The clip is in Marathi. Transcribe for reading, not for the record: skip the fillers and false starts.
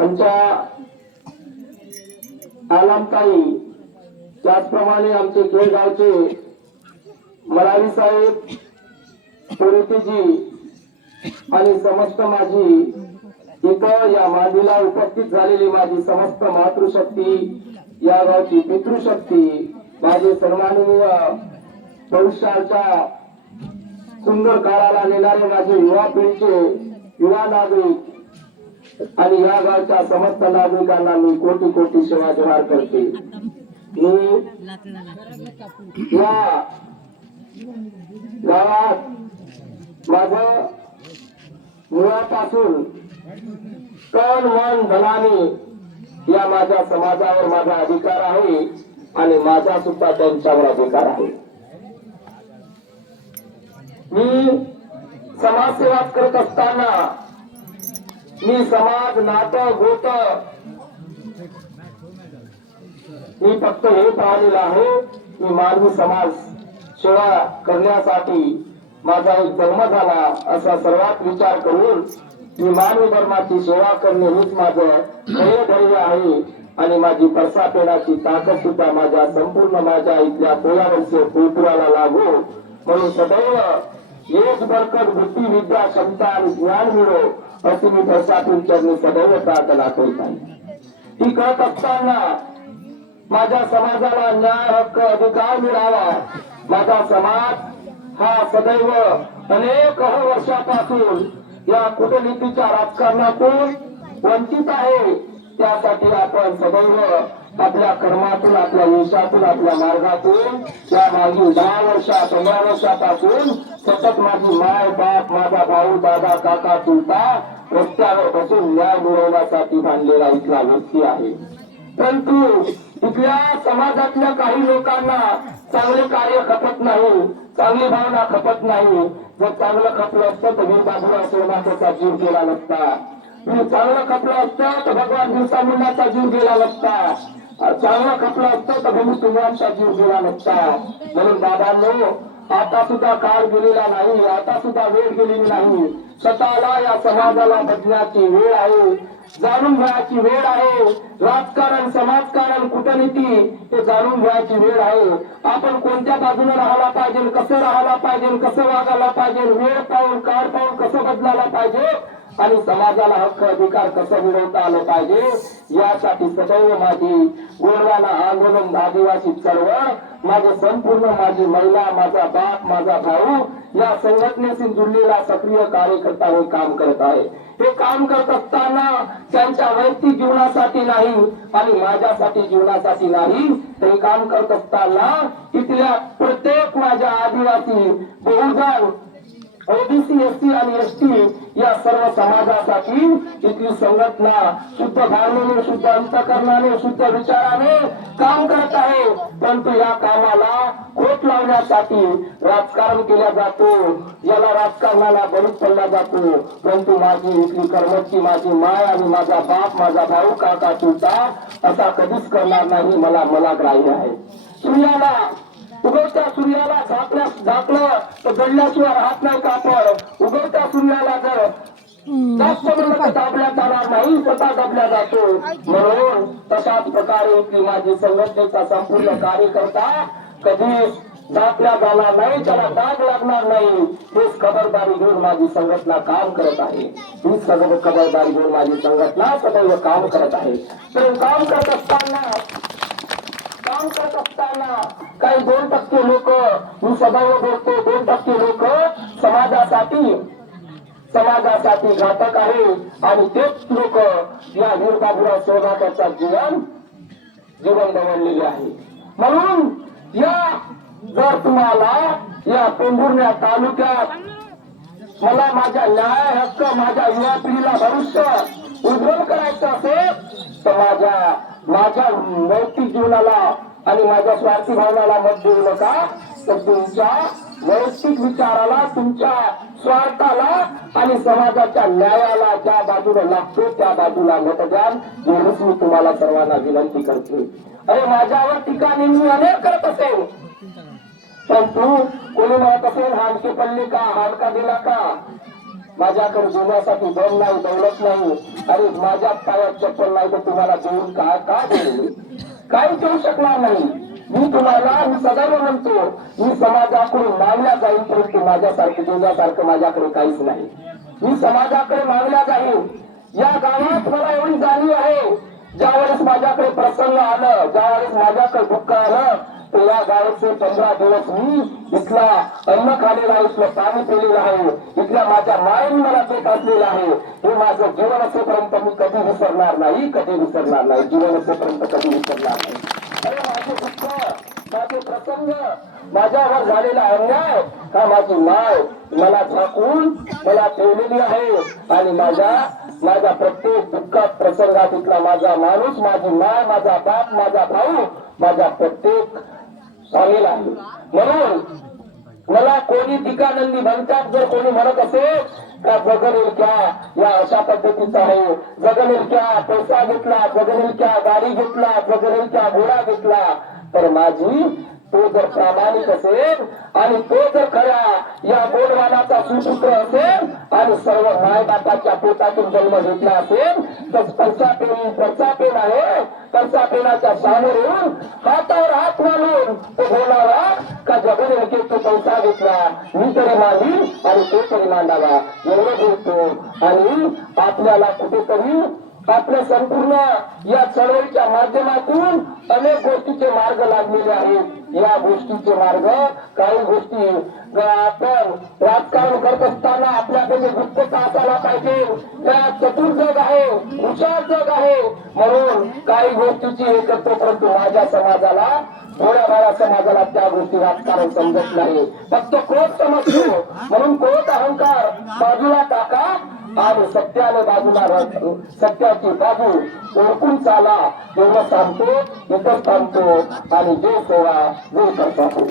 आमच्या आलामताई, त्याचप्रमाणे आमचे केळगावचे मरावी साहेब, पुरेतीजी आणि समस्त माझी इथं या मांडीला उपस्थित झालेली माझी समस्त मातृशक्ती, या गावची पितृशक्ती, माझे सन्माननीय भविष्याच्या सुंदर काळाला नेणारे माझे युवा पिढीचे युवा नागरिक आणि या गावच्या समस्त नागरिकांना मी कोटी कोटी सेवा जोहार करते. मी या गावात माझं मुळापासून तन मन धनाने या माझ्या समाजावर माझा अधिकार आहे आणि माझा सुद्धा त्यांच्यावर अधिकार आहे. मी समाजसेवा करत असताना मी समाज नातं गोत मी फक्त हे पाहिलेलं आहे की मानवी समाज सेवा करण्यासाठी माझा एक जन्म झाला असा सर्वात विचार करून मी मानवी धर्माची सेवा करणे हेच माझं ध्येय आहे आणि माझी परसापेण्याची ताकद सुद्धा माझ्या संपूर्ण माझ्या इथल्या पोयावरचे फुलपुराला लागू म्हणून सदैव एक बरकत बुद्धी विद्या क्षमता आणि ज्ञान मिळो अशी मी परसापेन चरणी सदैव प्रार्थना करीत आहे. ती करत असताना माझ्या समाजाला न्याय हक्क अधिकार मिळावा. माझा समाज हा सदैव अनेक वर्षापासून या कूटनीतीच्या राजकारणातून वंचित आहे. त्यासाठी आपण सदैव आपल्या कर्मातून आपल्या यशातून आपल्या मार्गातून त्या मागील 10 वर्षात 15 वर्षापासून सतत माझी माय बाप माझा भाऊ दादा काका चुलता रस्त्यावर बसून न्याय मिळवण्यासाठी बांधलेला इथला व्यक्ती आहे. परंतु इथल्या समाजातल्या काही लोकांना चांगले कार्य खपत नाही, चांगली भावना खपत नाही. जर चांगलं खपलं असतं तर वीरबाबूराव सोमाटेचा जीव गेला नसता. चांगलं खपलं असतं तर भगवान बिरसा मुंडाचा जीव गेला नसता. चांगलं खपलं असतं तर भूमी तुम्हांचा जीव गेला नसता. म्हणून बाबांनो, आता सुद्धा काळ गेलेला नाही, आता सुद्धा वेळ गेलेली नाही. स्वतःला या समाजाला बदलण्याची वेळ आहे, जाणून घ्यायची वेळ आहे. राजकारण समाजकारण कूटनीती हे जाणून घ्यायची वेळ आहे. आपण कोणत्या बाजूने राहायला पाहिजे, कसं राहायला पाहिजे, कसं वागायला पाहिजे, वेळ पाहून काळ पाहून कसं बदलायला पाहिजे आणि समाजाला हक्क अधिकार कसं मिळवता आलं पाहिजे यासाठी सदैव माझी गोंडवाना आंदोलन आदिवासी चळवळ माझे संपूर्ण माझी महिला माझा बाप माझा भाऊ या संघटनेशी जुळलेला सक्रिय कार्यकर्ता हे काम करत आहे. हे काम करत असताना त्यांच्या वैयक्तिक जीवनासाठी नाही आणि माझ्यासाठी जीवनासाठी नाही. हे काम करत असताना इथल्या प्रत्येक माझ्या आदिवासी बहुजन ओबीसी एसटी आणि एसटी या सर्व समाजासाठी इथली संघटना शुद्ध भावनेने शुद्ध अंतकरणाने शुद्ध विचाराने काम करत आहे. परंतु या कामाला खोट लावण्यासाठी राजकारण केला जातो, याला राजकारणाला बळी पडला जातो. परंतु माझी इथली कर्मची माझी माय आणि माझा बाप माझा भाऊ काका चुलता असा कधीच करणार नाही. मला ग्राह्य आहे. सूर्याला उगवत्या सूर्याला झाकलं तर जळल्याशिवाय राहत नाही कापड. उगवत्या सूर्याला जर जास्त दाबल्या जाणार नाही, स्वतः दाबल्या जातो. म्हणून तशाच प्रकारे की माझी संघटनेचा संपूर्ण कार्यकर्ता कधी झाकल्या जाणार नाही, त्याला दाग लागणार नाही. हेच खबरदारी घेऊन माझी संघटना काम करत आहे. ही सगळं खबरदारी घेऊन माझी संघटना सदैव काम करत आहे. तर काम करत असताना काही 2% लोक मी सदैव बोलतो 2% लोक समाजासाठी घातक आहे आणि तेच लोक या वीरबाबूराव सोमाटेचा जीवन गमावलेले आहे. म्हणून जर तुम्हाला या पेंढुर्ण्या तालुक्यात मला माझ्या न्याय हक्क माझ्या युवा पिढीला भविष्य उज्ज्वल करायचं असेल तर माझ्या वैयक्तिक जीवनाला आणि माझ्या स्वार्थी भावनाला मत देऊ नका. तर तुमच्या वैयक्तिक विचाराला तुमच्या स्वार्थाला आणि समाजाच्या न्यायाला ज्या बाजूला लागतो त्या बाजूला मत द्या. एवढंच मी तुम्हाला सर्वांना विनंती करते. अरे माझ्यावर टीका नेहमी अनेक करत असेल, पण तू कोणी म्हणत असेल हाडके पडले का हाडका दिला का माझ्याकडे देण्यासाठी दम नाही, दौलत नाही, आणि माझ्या पायात चप्पल नाही तर तुम्हाला देऊन का देऊ? काही देऊ शकणार नाही. मी सदैव म्हणतो, मी समाजाकडून मागल्या जाईल, परंतु माझ्यासारखं देण्यासारखं माझ्याकडे काहीच नाही. मी समाजाकडे मागल्या जाईल. या गावात मला एवढी जाणीव आहे, ज्यावेळेस माझ्याकडे प्रसंग आलं, ज्यावेळेस माझ्याकडे दुःख आलं, तर या गावाचे 15 दिवस मी इथला अन्न खाल्लेलं आहे, इथलं पाणी पिलेलं आहे, इथल्या माझ्या मायेने मला देत असलेलं आहे. हे माझं जीवन असेपर्यंत मी कधी विसरणार नाही, कधी विसरणार नाही, जीवन असेपर्यंत कधी विसरणार नाही. अरे माझे दुःख, माझे प्रसंग, माझ्यावर झालेला अन्याय हा माझी माय मला झाकून मला ठेवलेली आहे, आणि माझ्या प्रत्येक दुःखात प्रसंगात इथला माझा माणूस, माझी माय, माझा बाप, माझा भाऊ, माझा प्रत्येक सामील आहे. म्हणून मला कोणी टीकानंदी म्हणतात, जर कोणी म्हणत असेल का जगनेल क्या या अशा पद्धतीचा आहे, जगनेल क्या पैसा घेतला, जगनेल क्या गाडी घेतला, जगनेल क्या घोडा घेतला, तर माझी तो जर प्रामाणिक असेल आणि तो जर खऱ्या या गोडवानाचा सुपुत्र असेल आणि सर्व मायबापाच्या पोटातून जन्म घेतला असेल, तर परचा पेन आहे, परचा पेनाच्या समोर येऊन हातावर हात घालून तो बोलावा का जगन की तो पैसा घेतला, मी तरी माझी आणि तो तरी मांडावा, एवढं बोलतो. आणि आपल्याला कुठेतरी आपल्या संपूर्ण या चळवळीच्या माध्यमातून अनेक गोष्टीचे मार्ग लागलेले आहेत. या गोष्टीचे मार्ग, काही गोष्टी आपण राजकारण करत असताना आपल्याकडे गुप्तता असायला पाहिजे. त्या चतुर जग आहे, हुशार जग आहे, म्हणून काही गोष्टीची एकत्र, परंतु माझ्या समाजाला, थोड्या बाळा समाजाला त्या गोष्टी राजकारण समजत नाही, फक्त क्रोध समजतो. म्हणून क्रोध अहंकार बाजूला टाका आणि सत्याने बाजूला, सत्याची बाजू ओळखून चाला, एवढं सांगतो, इथं थांबतो आणि जे सेवा जे करतो.